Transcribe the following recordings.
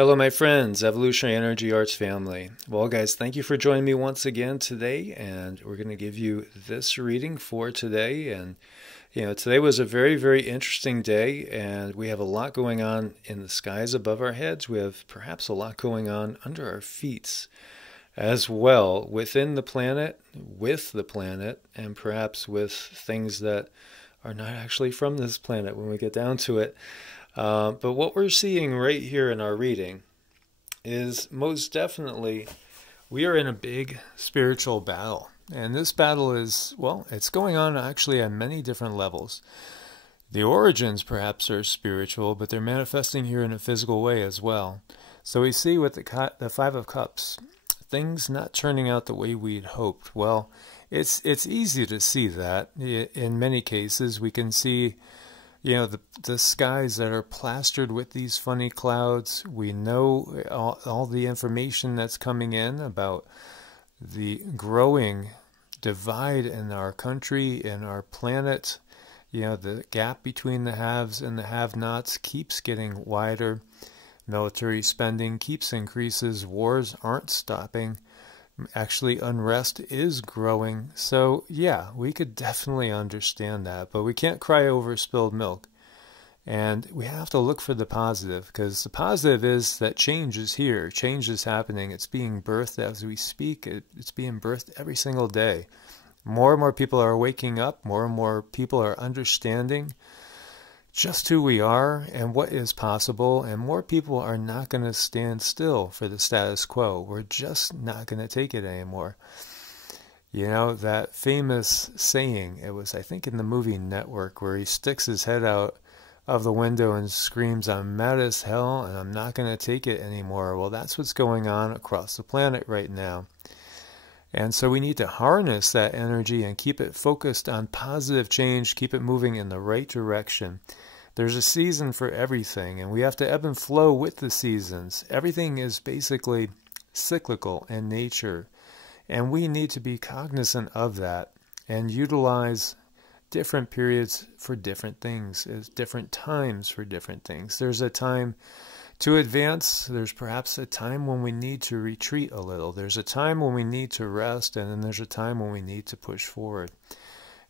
Hello, my friends, Evolutionary Energy Arts family. Well, guys, thank you for joining me once again today, and we're going to give you this reading for today. And today was a very, very interesting day, and we have a lot going on in the skies above our heads. We have perhaps a lot going on under our feet as well, within the planet, with the planet, and perhaps with things that are not actually from this planet when we get down to it. But what we're seeing right here in our reading is most definitely we are in a big spiritual battle. And this battle is, well, it's going on actually on many different levels. The origins perhaps are spiritual, but they're manifesting here in a physical way as well. So we see with the Five of Cups, things not turning out the way we'd hoped. Well, it's easy to see that. In many cases, we can see the skies that are plastered with these funny clouds. We know all the information that's coming in about the growing divide in our country, in our planet. The gap between the haves and the have-nots keeps getting wider. Military spending keeps increases. Wars aren't stopping. Actually, unrest is growing. So, yeah, we could definitely understand that. But we can't cry over spilled milk. And we have to look for the positive, because the positive is that change is here. Change is happening. It's being birthed as we speak. It's being birthed every single day. More and more people are waking up. More and more people are understanding just who we are and what is possible, and more people are not going to stand still for the status quo. We're just not going to take it anymore. That famous saying, it was, I think, in the movie Network, where he sticks his head out of the window and screams, "I'm mad as hell and I'm not going to take it anymore." Well, that's what's going on across the planet right now. And so we need to harness that energy and keep it focused on positive change, keep it moving in the right direction. There's a season for everything, and we have to ebb and flow with the seasons. Everything is basically cyclical in nature, and we need to be cognizant of that and utilize different periods for different things, different times for different things. There's a time to advance. There's perhaps a time when we need to retreat a little. There's a time when we need to rest, and then there's a time when we need to push forward.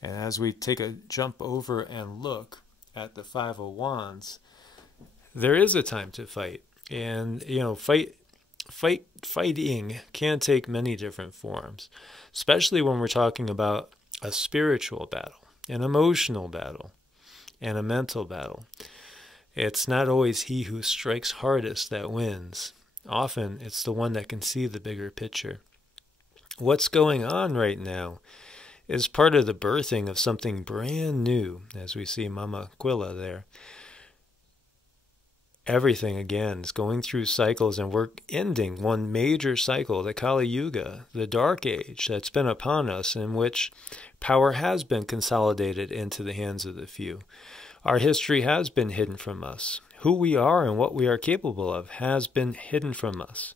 And as we take a jump over and look at the Five of Wands, there is a time to fight. And, fighting can take many different forms, especially when we're talking about a spiritual battle, an emotional battle, and a mental battle. It's not always he who strikes hardest that wins. Often it's the one that can see the bigger picture. What's going on right now is part of the birthing of something brand new, as we see Mama Quilla there. Everything, again, is going through cycles, and we're ending one major cycle, the Kali Yuga, the Dark Age that's been upon us, in which power has been consolidated into the hands of the few. Our history has been hidden from us. Who we are and what we are capable of has been hidden from us.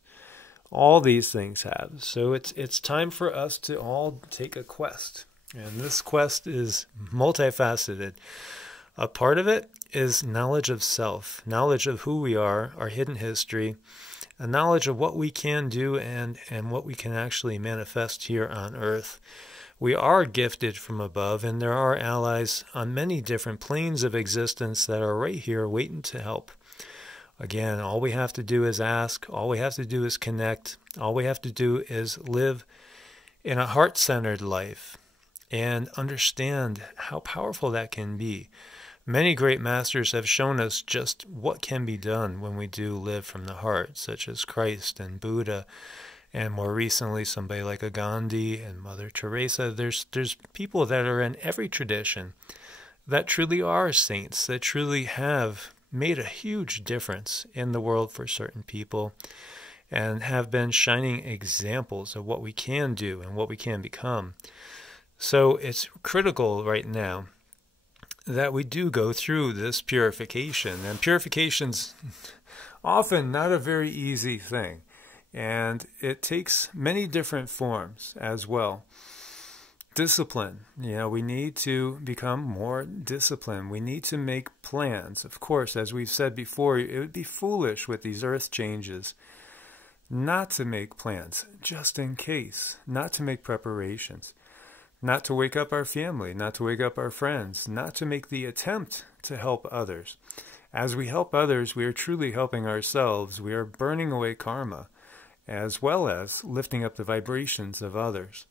All these things have. So it's time for us to all take a quest. And this quest is multifaceted. A part of it is knowledge of self, knowledge of who we are, our hidden history, a knowledge of what we can do and what we can actually manifest here on Earth. We are gifted from above, and there are allies on many different planes of existence that are right here waiting to help. Again, all we have to do is ask. All we have to do is connect. All we have to do is live in a heart-centered life and understand how powerful that can be. Many great masters have shown us just what can be done when we do live from the heart, such as Christ and Buddha, and more recently somebody like a Gandhi and Mother Teresa. There's people that are in every tradition that truly are saints, that truly have made a huge difference in the world for certain people, and have been shining examples of what we can do and what we can become. So it's critical right now that we do go through this purification. And purification's often not a very easy thing. And it takes many different forms as well. Discipline. We need to become more disciplined. We need to make plans. Of course, as we've said before, it would be foolish with these earth changes not to make plans, just in case, not to make preparations, not to wake up our family, not to wake up our friends, not to make the attempt to help others. As we help others, we are truly helping ourselves. We are burning away karma, as well as lifting up the vibrations of others.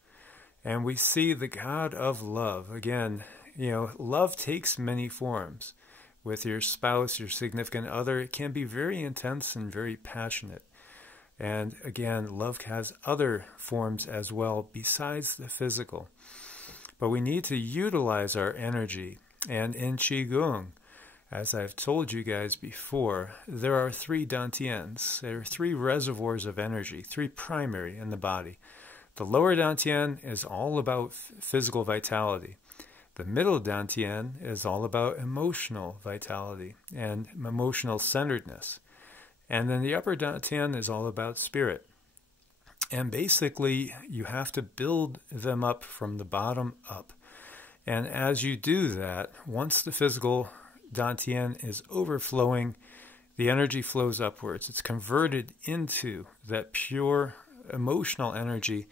And we see the God of love. Again, love takes many forms. With your spouse, your significant other, it can be very intense and very passionate. And again, love has other forms as well besides the physical. But we need to utilize our energy. And in QiGong, as I've told you guys before, there are 3 dantians. There are 3 reservoirs of energy, 3 primary in the body. The lower dantian is all about physical vitality. The middle dantian is all about emotional vitality and emotional centeredness. And then the upper dantian is all about spirit. And basically, you have to build them up from the bottom up. And as you do that, once the physical dantian is overflowing, the energy flows upwards. It's converted into that pure emotional energy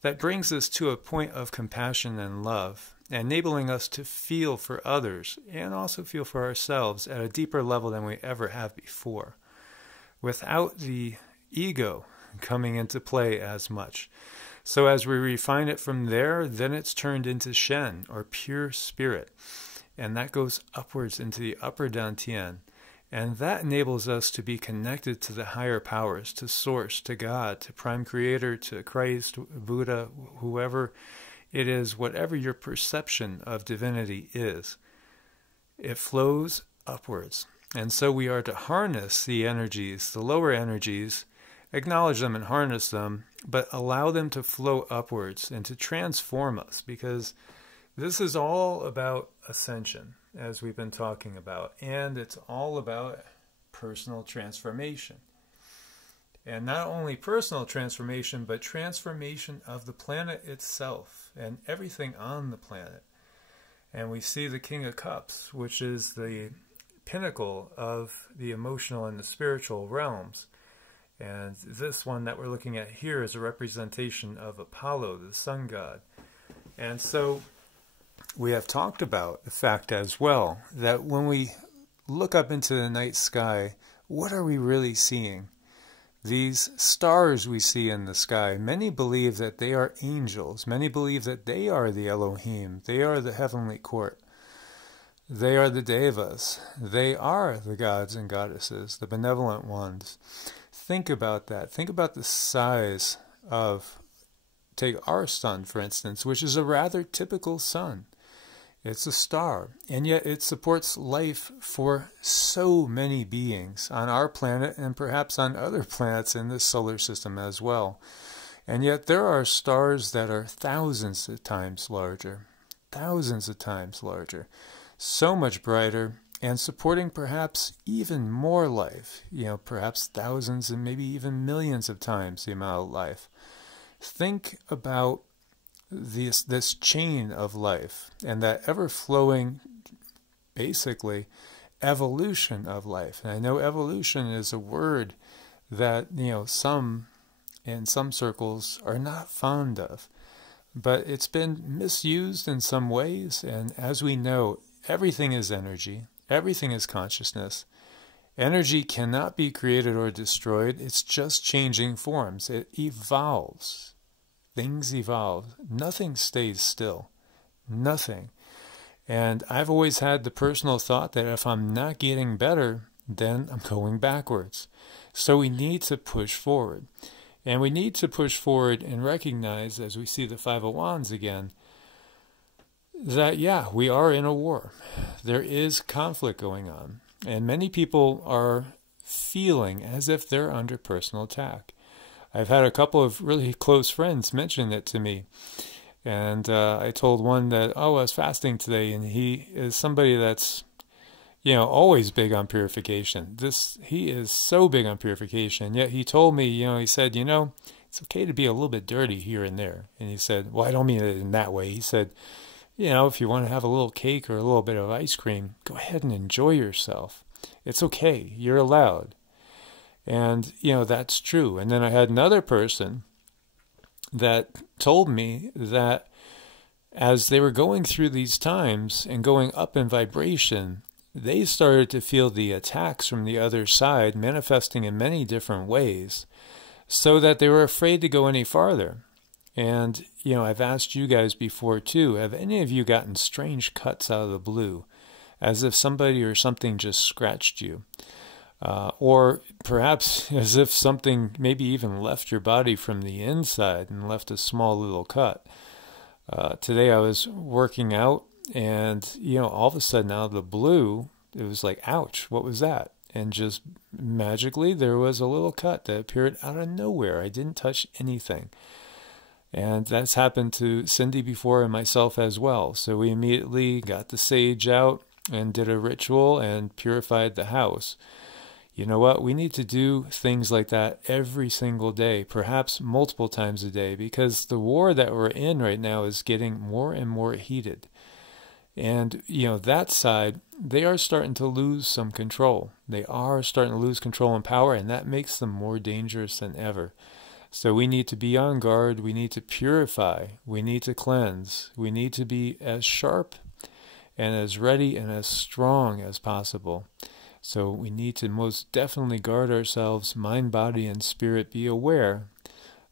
that brings us to a point of compassion and love, enabling us to feel for others and also feel for ourselves at a deeper level than we ever have before, without the ego coming into play as much. So as we refine it from there, then it's turned into Shen, or pure spirit, and that goes upwards into the upper dantian. And that enables us to be connected to the higher powers, to Source, to God, to Prime Creator, to Christ, Buddha, whoever it is, whatever your perception of divinity is. It flows upwards. And so we are to harness the energies, the lower energies, acknowledge them and harness them, but allow them to flow upwards and to transform us, because this is all about ascension, as we've been talking about, and it's all about personal transformation. And not only personal transformation, but transformation of the planet itself and everything on the planet. And we see the King of Cups, which is the pinnacle of the emotional and the spiritual realms. And this one that we're looking at here is a representation of Apollo, the sun god. And so we have talked about the fact as well that when we look up into the night sky, what are we really seeing? These stars we see in the sky, many believe that they are angels. Many believe that they are the Elohim. They are the heavenly court. They are the devas. They are the gods and goddesses, the benevolent ones. Think about that. Think about the size of, take our sun, for instance, which is a rather typical sun. It's a star, and yet it supports life for so many beings on our planet and perhaps on other planets in this solar system as well. And yet there are stars that are thousands of times larger, so much brighter, and supporting perhaps even more life, perhaps thousands and maybe even millions of times the amount of life. Think about this chain of life and that ever-flowing, basically, evolution of life. And I know evolution is a word that, some in some circles are not fond of, but it's been misused in some ways. And as we know, everything is energy. Everything is consciousness. Energy cannot be created or destroyed. It's just changing forms. It evolves. Things evolve. Nothing stays still. Nothing. And I've always had the personal thought that if I'm not getting better, then I'm going backwards. So we need to push forward. And we need to push forward and recognize, as we see the Five of Wands again, that, yeah, we are in a war. There is conflict going on. And many people are feeling as if they're under personal attack. I've had a couple of really close friends mention it to me. And I told one that, I was fasting today, and he is somebody that's, always big on purification. He is so big on purification. Yet he told me, he said, it's okay to be a little bit dirty here and there. And he said, well, I don't mean it in that way. He said, you know, if you want to have a little cake or a little bit of ice cream, go ahead and enjoy yourself. It's okay. You're allowed. And, you know, that's true. And then I had another person that told me that as they were going through these times and going up in vibration, they started to feel the attacks from the other side manifesting in many different ways, so that they were afraid to go any farther. And, you know, I've asked you guys before too, have any of you gotten strange cuts out of the blue, as if somebody or something just scratched you? Or perhaps as if something maybe even left your body from the inside and left a small little cut. Today I was working out, and, you know, all of a sudden out of the blue, it was like, ouch, what was that? And just magically there was a little cut that appeared out of nowhere. I didn't touch anything. And that's happened to Cindy before and myself as well. So we immediately got the sage out and did a ritual and purified the house. You know what? We need to do things like that every single day, perhaps multiple times a day, because the war that we're in right now is getting more and more heated. And, you know, that side, they are starting to lose some control. They are starting to lose control and power, and that makes them more dangerous than ever. So we need to be on guard. We need to purify. We need to cleanse. We need to be as sharp and as ready and as strong as possible. So we need to most definitely guard ourselves, mind, body, and spirit. Be aware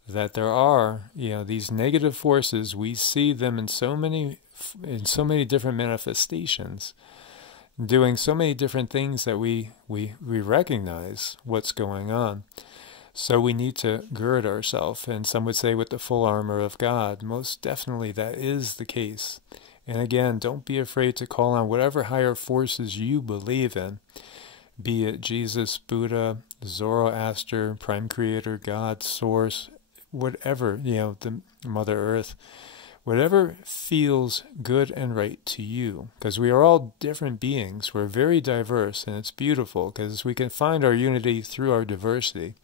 that there are, you know, these negative forces. We see them in so many different manifestations, doing so many different things that we recognize what's going on. So we need to gird ourselves, and some would say with the full armor of God. Most definitely that is the case. And again, don't be afraid to call on whatever higher forces you believe in, be it Jesus, Buddha, Zoroaster, Prime Creator, God, Source, whatever, you know, the Mother Earth, whatever feels good and right to you, because we are all different beings. We're very diverse, and it's beautiful because we can find our unity through our diversity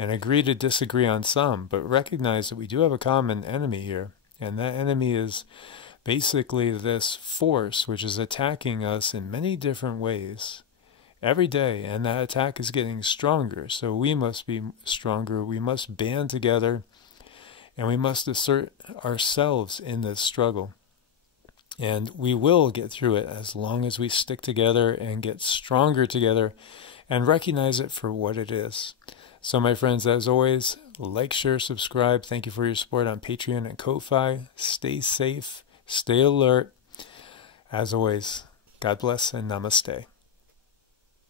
and agree to disagree on some, but recognize that we do have a common enemy here, and that enemy is basically this force which is attacking us in many different ways every day, and that attack is getting stronger. So we must be stronger. We must band together, and we must assert ourselves in this struggle. And we will get through it as long as we stick together and get stronger together and recognize it for what it is. So my friends, as always, like, share, subscribe. Thank you for your support on Patreon and Ko-Fi. Stay safe, stay alert. As always, God bless and namaste.